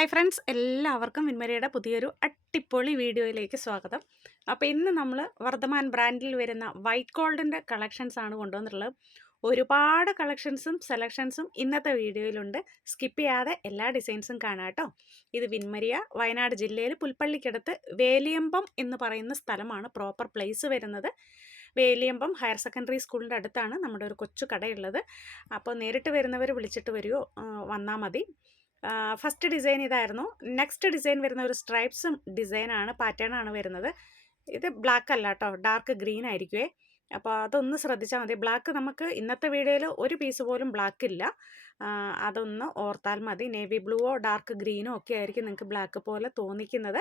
Hi friends. എല്ലാവർക്കും വിൻമരയുടെ പുതിയൊരു അട്ടിപ്പൊളി വീഡിയോയിലേക്ക് സ്വാഗതം. അപ്പോൾ ഇന്ന് നമ്മൾ വർദ്ധമാൻ ബ്രാൻഡിൽ വരുന്ന വൈറ്റ് ഗോൾഡിന്റെ കളക്ഷൻസ് ആണ് കൊണ്ടുവന്നിട്ടുള്ളത്. ഒരുപാട് കളക്ഷൻസും സെലക്ഷൻസും ഇന്നത്തെ വീഡിയോയിലുണ്ട്. സ്കിപ്പ് ചെയ്യാതെ എല്ലാ ഡിസൈൻസും കാണാം കേട്ടോ. ഇത് വിൻമരിയ വയനാട് ജില്ലയിൽ പുൽപ്പള്ളിക്കടുത്ത് വേലിയമ്പം എന്ന് പറയുന്ന സ്ഥലമാണ് പ്രോപ്പർ പ്ലേസ് വരുന്നത്. വേലിയമ്പം ഹയർ സെക്കൻഡറി സ്കൂളിന്റെ അടുത്താണ് നമ്മുടെ ഒരു കൊച്ചു കടയുള്ളത്. അപ്പോൾ നേരിട്ട് വരുന്നവർ വിളിച്ചിട്ട് വരുമോ വന്നാൽ മതി. ഫസ്റ്റ് ഡിസൈൻ ഇതായിരുന്നു. നെക്സ്റ്റ് ഡിസൈൻ വരുന്ന ഒരു സ്ട്രൈപ്സും ഡിസൈനാണ് പാറ്റേൺ ആണ് വരുന്നത്. ഇത് ബ്ലാക്ക് അല്ല കേട്ടോ ഡാർക്ക് ഗ്രീൻ ആയിരിക്കുമേ അപ്പോൾ അതൊന്ന് ശ്രദ്ധിച്ചാൽ മതി. ബ്ലാക്ക് നമുക്ക് ഇന്നത്തെ വീഡിയോയിൽ ഒരു പീസ് പോലും ബ്ലാക്ക് ഇല്ല. അതൊന്ന് ഓർത്താൽ മതി. നേവി ബ്ലൂവോ ഡാർക്ക് ഗ്രീനോ ഒക്കെ ആയിരിക്കും നിങ്ങൾക്ക് ബ്ലാക്ക് പോലെ തോന്നിക്കുന്നത്.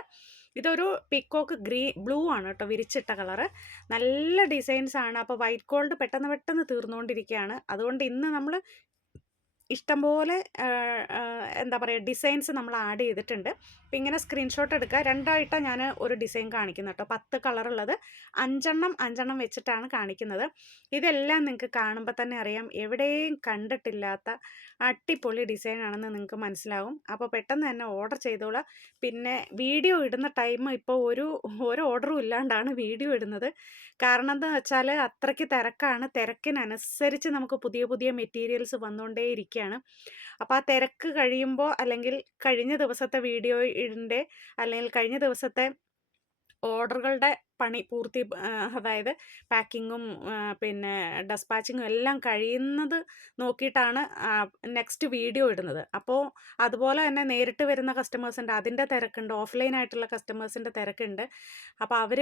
ഇതൊരു പിക്കോക്ക് ഗ്രീ ബ്ലൂ ആണ് കേട്ടോ വിരിച്ചിട്ട കളറ് നല്ല ഡിസൈൻസ് ആണ്. അപ്പോൾ വൈറ്റ് ഗോൾഡ് പെട്ടെന്ന് പെട്ടെന്ന് തീർന്നുകൊണ്ടിരിക്കുകയാണ് അതുകൊണ്ട് ഇന്ന് നമ്മൾ ഇഷ്ടംപോലെ എന്താ പറയുക ഡിസൈൻസ് നമ്മൾ ആഡ് ചെയ്തിട്ടുണ്ട്. അപ്പം ഇങ്ങനെ സ്ക്രീൻഷോട്ട് എടുക്കുക. രണ്ടായിട്ടാണ് ഞാൻ ഒരു ഡിസൈൻ കാണിക്കുന്നത് കേട്ടോ. പത്ത് കളറുള്ളത്. അഞ്ചെണ്ണം അഞ്ചെണ്ണം വെച്ചിട്ടാണ് കാണിക്കുന്നത്. ഇതെല്ലാം നിങ്ങൾക്ക് കാണുമ്പോൾ തന്നെ അറിയാം. എവിടെയും കണ്ടിട്ടില്ലാത്ത അടിപൊളി ഡിസൈൻ ആണെന്ന് നിങ്ങൾക്ക് മനസ്സിലാവും. അപ്പോൾ പെട്ടെന്ന് തന്നെ ഓർഡർ ചെയ്തോളാം. പിന്നെ വീഡിയോ ഇടുന്ന ടൈം ഇപ്പോൾ ഒരു ഒരു ഓർഡറും ഇല്ലാണ്ടാണ് വീഡിയോ ഇടുന്നത്. കാരണം എന്താ വെച്ചാൽ അത്രയ്ക്ക് തിരക്കാണ്. തിരക്കിനനുസരിച്ച് നമുക്ക് പുതിയ പുതിയ മെറ്റീരിയൽസ് വന്നുകൊണ്ടേയിരിക്കുകയാണ് അപ്പോൾ ആ തിരക്ക് കഴിയുമ്പോൾ അല്ലെങ്കിൽ കഴിഞ്ഞ ദിവസത്തെ വീഡിയോയുടെ അല്ലെങ്കിൽ കഴിഞ്ഞ ദിവസത്തെ ഓർഡറുകളുടെ പണി പൂർത്തി അതായത് പാക്കിങ്ങും പിന്നെ ഡസ്പാച്ചിങ്ങും എല്ലാം കഴിയുന്നത് നോക്കിയിട്ടാണ് നെക്സ്റ്റ് വീഡിയോ ഇടുന്നത്. അപ്പോൾ അതുപോലെ തന്നെ നേരിട്ട് വരുന്ന കസ്റ്റമേഴ്സുണ്ട് അതിന്റെ തിരക്കുണ്ട് ഓഫ്ലൈൻ ആയിട്ടുള്ള കസ്റ്റമേഴ്സിന്റെ തിരക്കുണ്ട്. അപ്പോൾ അവർ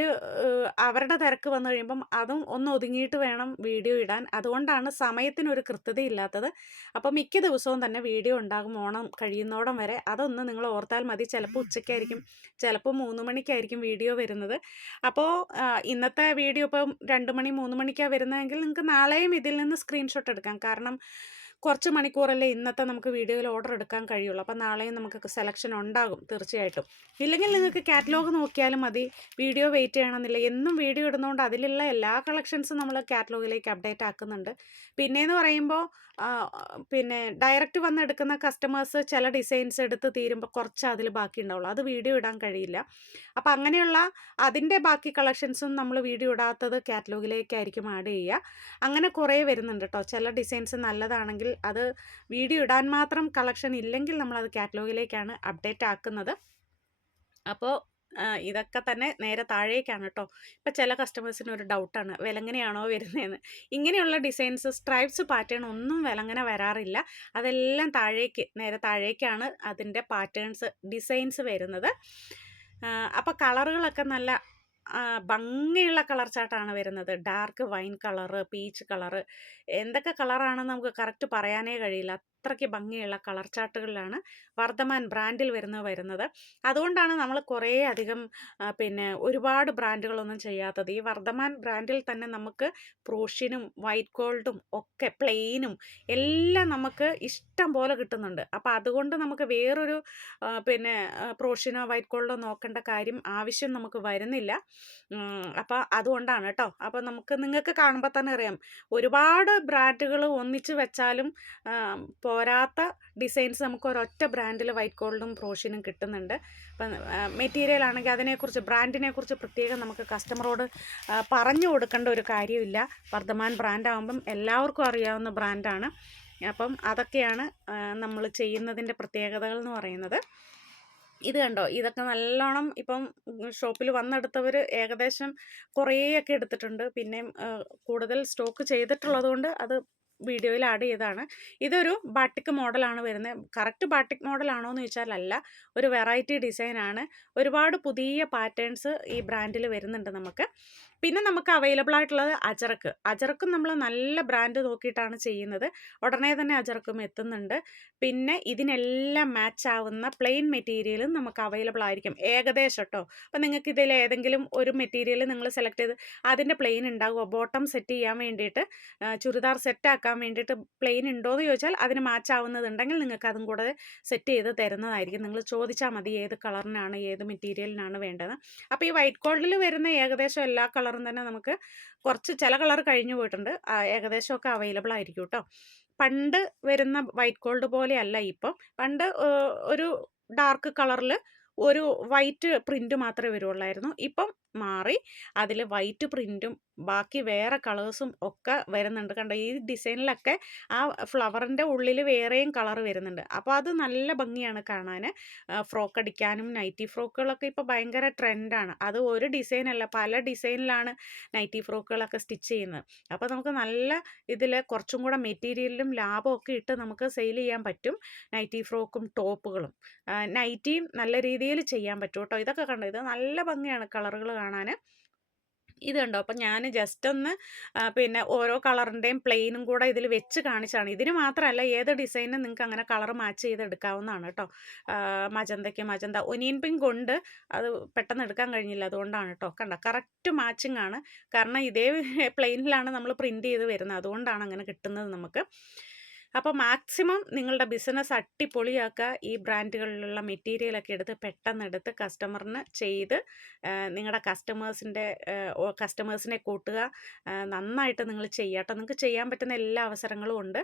അവരുടെ തിരക്ക് വന്നു കഴിയുമ്പം അതും ഒന്ന് ഒതുങ്ങിയിട്ട് വേണം വീഡിയോ ഇടാൻ. അതുകൊണ്ടാണ് സമയത്തിനൊരു കൃത്യത ഇല്ലാത്തത്. അപ്പോൾ മിക്ക ദിവസവും തന്നെ വീഡിയോ ഉണ്ടാകും ഓണം കഴിയുന്നോടം വരെ. അതൊന്ന് നിങ്ങൾ ഓർത്താൽ മതി. ചിലപ്പോൾ ഉച്ചയ്ക്കായിരിക്കും ചിലപ്പോൾ മൂന്ന് മണിക്കായിരിക്കും വീഡിയോ വരുന്നത്. അപ്പോൾ ഇന്നത്തെ വീഡിയോ ഇപ്പം രണ്ട് മണി മൂന്ന് മണിക്കാണ് വരുന്നതെങ്കിൽ നിങ്ങൾക്ക് നാളെയും ഇതിൽ നിന്ന് സ്ക്രീൻഷോട്ട് എടുക്കാം. കാരണം കുറച്ച് മണിക്കൂറല്ലേ ഇന്നത്തെ നമുക്ക് വീഡിയോയിൽ ഓർഡർ എടുക്കാൻ കഴിയുള്ളൂ. അപ്പോൾ നാളെയും നമുക്ക് സെലക്ഷൻ ഉണ്ടാകും തീർച്ചയായിട്ടും. ഇല്ലെങ്കിൽ നിങ്ങൾക്ക് കാറ്റലോഗ് നോക്കിയാലും മതി. വീഡിയോ വെയിറ്റ് ചെയ്യണമെന്നില്ല. എന്നും വീഡിയോ ഇടുന്നതുകൊണ്ട് അതിലുള്ള എല്ലാ കളക്ഷൻസും നമ്മൾ കാറ്റലോഗിലേക്ക് അപ്ഡേറ്റ് ആക്കുന്നുണ്ട്. പിന്നെയെന്ന് പറയുമ്പോൾ പിന്നെ ഡയറക്റ്റ് വന്ന് എടുക്കുന്ന കസ്റ്റമേഴ്സ് ചില ഡിസൈൻസ് എടുത്ത് തീരുമ്പോൾ കുറച്ച് അതിൽ ബാക്കി ഉണ്ടാവുള്ളൂ. അത് വീഡിയോ ഇടാൻ കഴിയില്ല. അപ്പോൾ അങ്ങനെയുള്ള അതിന്റെ ബാക്കി കളക്ഷൻസും നമ്മൾ വീഡിയോ ഇടാത്തത് കാറ്റലോഗിലേക്കായിരിക്കും ആഡ് ചെയ്യുക. അങ്ങനെ കുറേ വരുന്നുണ്ട് കേട്ടോ ചില ഡിസൈൻസ് നല്ലതാണെങ്കിൽ അത് വീഡിയോ ഇടാൻ മാത്രം കളക്ഷൻ ഇല്ലെങ്കിൽ അത് കാറ്റലോഗിലേക്കാണ് അപ്ഡേറ്റ് ആക്കുന്നത്. അപ്പോൾ ഇതൊക്കെ തന്നെ നേരെ താഴേക്കാണ് കേട്ടോ ഇപ്പം ചില കസ്റ്റമേഴ്സിന് ഒരു ഡൗട്ടാണ് വിലങ്ങനെയാണോ വരുന്നതെന്ന് ഇങ്ങനെയുള്ള ഡിസൈൻസ് സ്ട്രൈപ്സ് പാറ്റേൺ ഒന്നും വിലങ്ങനെ വരാറില്ല. അതെല്ലാം താഴേക്ക് നേരെ താഴേക്കാണ് അതിന്റെ പാറ്റേൺസ് ഡിസൈൻസ് വരുന്നത്. അപ്പോൾ കളറുകളൊക്കെ നല്ല ഭംഗിയുള്ള കളർ ചാട്ടാണ് വരുന്നത്. Dark wine colour peach colour എന്തൊക്കെ കളറാണെന്ന് നമുക്ക് കറക്റ്റ് പറയാനേ കഴിയില്ല. അത്രയ്ക്ക് ഭംഗിയുള്ള കളർ ചാർട്ടുകളിലാണ് വർദ്ധമാൻ ബ്രാൻഡിൽ വരുന്നത് വരുന്നത്. അതുകൊണ്ടാണ് നമ്മൾ കുറേ അധികം പിന്നെ ഒരുപാട് ബ്രാൻഡുകളൊന്നും ചെയ്യാത്തത്. ഈ വർദ്ധമാൻ ബ്രാൻഡിൽ തന്നെ നമുക്ക് പ്രൂഷ്യനും വൈറ്റ് ഗോൾഡും ഒക്കെ പ്ലെയിനും എല്ലാം നമുക്ക് ഇഷ്ടം പോലെ കിട്ടുന്നുണ്ട്. അപ്പോൾ അതുകൊണ്ട് നമുക്ക് വേറൊരു പിന്നെ പ്രോഷ്യനോ വൈറ്റ് ഗോൾഡോ നോക്കേണ്ട കാര്യം ആവശ്യം നമുക്ക് വരുന്നില്ല. അപ്പോൾ അതുകൊണ്ടാണ് കേട്ടോ അപ്പോൾ നമുക്ക് നിങ്ങൾക്ക് കാണുമ്പോൾ തന്നെ അറിയാം. ഒരുപാട് ബ്രാൻഡുകൾ ഒന്നിച്ച് വെച്ചാലും പോരാത്ത ഡിസൈൻസ് നമുക്ക് ഒരൊറ്റ ബ്രാൻഡിൽ വൈറ്റ് ഗോൾഡും പ്രോഷ്യനും കിട്ടുന്നുണ്ട്. അപ്പം മെറ്റീരിയൽ ആണെങ്കിൽ അതിനെക്കുറിച്ച് ബ്രാൻഡിനെ കുറിച്ച് പ്രത്യേകം നമുക്ക് കസ്റ്റമറോട് പറഞ്ഞു കൊടുക്കേണ്ട ഒരു കാര്യമില്ല. വർദ്ധമാൻ ബ്രാൻഡാകുമ്പം എല്ലാവർക്കും അറിയാവുന്ന ബ്രാൻഡാണ്. അപ്പം അതൊക്കെയാണ് നമ്മൾ ചെയ്യുന്നതിന്റെ പ്രത്യേകതകൾ എന്ന് പറയുന്നത്. ഇത് കണ്ടോ? ഇതൊക്കെ നല്ലോണം ഇപ്പം ഷോപ്പിൽ വന്നെടുത്തവർ ഏകദേശം കുറേയൊക്കെ എടുത്തിട്ടുണ്ട്. പിന്നെയും കൂടുതൽ സ്റ്റോക്ക് ചെയ്തിട്ടുള്ളതുകൊണ്ട് അത് വീഡിയോയിൽ ആഡ് ചെയ്തതാണ്. ഇതൊരു ബാട്ടിക് മോഡലാണ് വരുന്നത്. കറക്റ്റ് ബാട്ടിക് മോഡലാണോ എന്ന് ചോദിച്ചാൽ അല്ല ഒരു വെറൈറ്റി ഡിസൈനാണ് ഒരുപാട് പുതിയ പാറ്റേൺസ് ഈ ബ്രാൻഡിൽ വരുന്നുണ്ട് നമുക്ക്. പിന്നെ നമുക്ക് അവൈലബിൾ ആയിട്ടുള്ളത് അജറക്ക് അജറക്കും നമ്മൾ നല്ല ബ്രാൻഡ് നോക്കിയിട്ടാണ് ചെയ്യുന്നത്. ഉടനെ തന്നെ അജറക്കും എത്തുന്നുണ്ട്. പിന്നെ ഇതിനെല്ലാം മാച്ച് ആവുന്ന പ്ലെയിൻ മെറ്റീരിയലും നമുക്ക് അവൈലബിൾ ആയിരിക്കും. ഏകദേശം കേട്ടോ അപ്പം നിങ്ങൾക്ക് ഇതിൽ ഏതെങ്കിലും ഒരു മെറ്റീരിയൽ നിങ്ങൾ സെലക്ട് ചെയ്ത് അതിന്റെ പ്ലെയിൻ ഉണ്ടാകുമോ ബോട്ടം സെറ്റ് ചെയ്യാൻ വേണ്ടിയിട്ട് ചുരിദാർ സെറ്റ് ആക്കാൻ വേണ്ടിയിട്ട് പ്ലെയിൻ ഉണ്ടോ എന്ന് ചോദിച്ചാൽ അതിന് മാച്ച് ആവുന്നതുണ്ടെങ്കിൽ നിങ്ങൾക്ക് അതും കൂടെ സെറ്റ് ചെയ്ത് തരുന്നതായിരിക്കും. നിങ്ങൾ ചോദിച്ചാൽ മതി ഏത് കളറിനാണ് ഏത് മെറ്റീരിയലിനാണ് വേണ്ടത്. അപ്പോൾ ഈ വൈറ്റ് ഗോൾഡിൽ വരുന്ന ഏകദേശം എല്ലാ കളറും തന്നെ നമുക്ക് കുറച്ച് ചില കളർ കഴിഞ്ഞു പോയിട്ടുണ്ട്. ഏകദേശമൊക്കെ അവൈലബിൾ ആയിരിക്കും കേട്ടോ. പണ്ട് വരുന്ന വൈറ്റ് ഗോൾഡ് പോലെയല്ല ഇപ്പം. പണ്ട് ഒരു ഡാർക്ക് കളറിൽ ഒരു വൈറ്റ് പ്രിന്റ് മാത്രമേ വരുള്ളായിരുന്നു. ഇപ്പം മാറി. അതിൽ വൈറ്റ് പ്രിന്റും ബാക്കി വേറെ കളേഴ്സും ഒക്കെ വരുന്നുണ്ട്. കണ്ടോ? ഈ ഡിസൈനിലൊക്കെ ആ ഫ്ലവറിന്റെ ഉള്ളിൽ വേറെയും കളർ വരുന്നുണ്ട്. അപ്പോൾ അത് നല്ല ഭംഗിയാണ് കാണാൻ ഫ്രോക്ക് അടിക്കാനും നൈറ്റി ഫ്രോക്കുകളൊക്കെ ഇപ്പോൾ ഭയങ്കര ട്രെൻഡാണ്. അത് ഒരു ഡിസൈനല്ല പല ഡിസൈനിലാണ് നൈറ്റി ഫ്രോക്കുകളൊക്കെ സ്റ്റിച്ച് ചെയ്യുന്നത്. അപ്പോൾ നമുക്ക് നല്ല ഇതിൽ കുറച്ചും കൂടെ മെറ്റീരിയലിലും ലാഭമൊക്കെ ഇട്ട് നമുക്ക് സെയിൽ ചെയ്യാൻ പറ്റും നൈറ്റി ഫ്രോക്കും ടോപ്പുകളും. നൈറ്റിയും നല്ല രീതിയിൽ ചെയ്യാൻ പറ്റും കേട്ടോ. ഇതൊക്കെ കണ്ടോ? ഇത് നല്ല ഭംഗിയാണ് കളറുകൾ കാണാൻ ഇത് കണ്ടോ? അപ്പം ഞാൻ ജസ്റ്റ് ഒന്ന് പിന്നെ ഓരോ കളറിന്റെയും പ്ലെയിനും കൂടെ ഇതിൽ വെച്ച് കാണിച്ചാണ് ഇതിന് മാത്രമല്ല ഏത് ഡിസൈനും നിങ്ങൾക്ക് അങ്ങനെ കളർ മാച്ച് ചെയ്തെടുക്കാവുന്നതാണ് കേട്ടോ. മജന്തയ്ക്ക് മജന്ത. ഒനിയൻ പിങ്ക് ഉണ്ട്. അത് പെട്ടെന്ന് എടുക്കാൻ കഴിഞ്ഞില്ല. അതുകൊണ്ടാണ് കേട്ടോ. കണ്ട? കറക്റ്റ് മാച്ചിങ് ആണ്. കാരണം ഇതേ പ്ലെയിനിലാണ് നമ്മൾ പ്രിന്റ് ചെയ്ത് വരുന്നത്. അതുകൊണ്ടാണ് അങ്ങനെ കിട്ടുന്നത് നമുക്ക്. അപ്പോൾ മാക്സിമം നിങ്ങളുടെ ബിസിനസ് അട്ടിപ്പൊളിയാക്കുക ഈ ബ്രാൻഡുകളിലുള്ള മെറ്റീരിയലൊക്കെ എടുത്ത് പെട്ടെന്ന് എടുത്ത് കസ്റ്റമറിന് ചെയ്ത് നിങ്ങളുടെ കസ്റ്റമേഴ്സിന്റെ കസ്റ്റമേഴ്സിനെ കൂട്ടുക നന്നായിട്ട് നിങ്ങൾ ചെയ്യാട്ടോ. നിങ്ങൾക്ക് ചെയ്യാൻ പറ്റുന്ന എല്ലാ അവസരങ്ങളും ഉണ്ട്.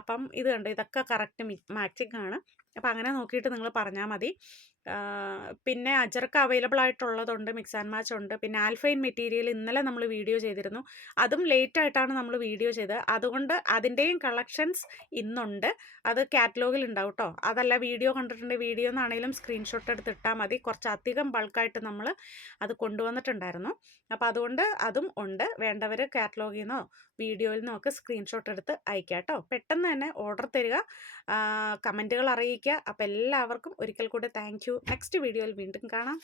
അപ്പം ഇത് കണ്ടോ? ഇതൊക്കെ കറക്റ്റ് മാച്ചിങ് ആണ് അപ്പം അങ്ങനെ നോക്കിയിട്ട് നിങ്ങൾ പറഞ്ഞാൽ മതി. പിന്നെ അജർക്ക് അവൈലബിൾ ആയിട്ടുള്ളതുണ്ട് മിക്സ് ആൻഡ് മാച്ച് ഉണ്ട്. പിന്നെ ആൽഫൈൻ മെറ്റീരിയൽ ഇന്നലെ നമ്മൾ വീഡിയോ ചെയ്തിരുന്നു. അതും ലേറ്റ് ആയിട്ടാണ് നമ്മൾ വീഡിയോ ചെയ്തത്. അതുകൊണ്ട് അതിന്റെയും കളക്ഷൻസ് ഇന്നുണ്ട്. അത് കാറ്റലോഗിൽ ഉണ്ടാവും കേട്ടോ അതല്ല വീഡിയോ കണ്ടിട്ടുണ്ട്. വീഡിയോ എന്നാണെങ്കിലും സ്ക്രീൻഷോട്ട് എടുത്ത് ഇട്ടാൽ മതി. കുറച്ച് അധികം ബൾക്കായിട്ട് നമ്മൾ അത് കൊണ്ടുവന്നിട്ടുണ്ടായിരുന്നു. അപ്പോൾ അതുകൊണ്ട് അതും ഉണ്ട്. വേണ്ടവർ കാറ്റലോഗിൽ നിന്നോ വീഡിയോയിൽ നിന്നോ ഒക്കെ സ്ക്രീൻഷോട്ട് എടുത്ത് അയക്കാം കേട്ടോ പെട്ടെന്ന് തന്നെ ഓർഡർ തരിക. കമന്റുകൾ അറിയിക്കുക. അപ്പോൾ എല്ലാവർക്കും ഒരിക്കൽ കൂടെ താങ്ക് നെക്സ്റ്റ് വീഡിയോയിൽ വീണ്ടും കാണാം.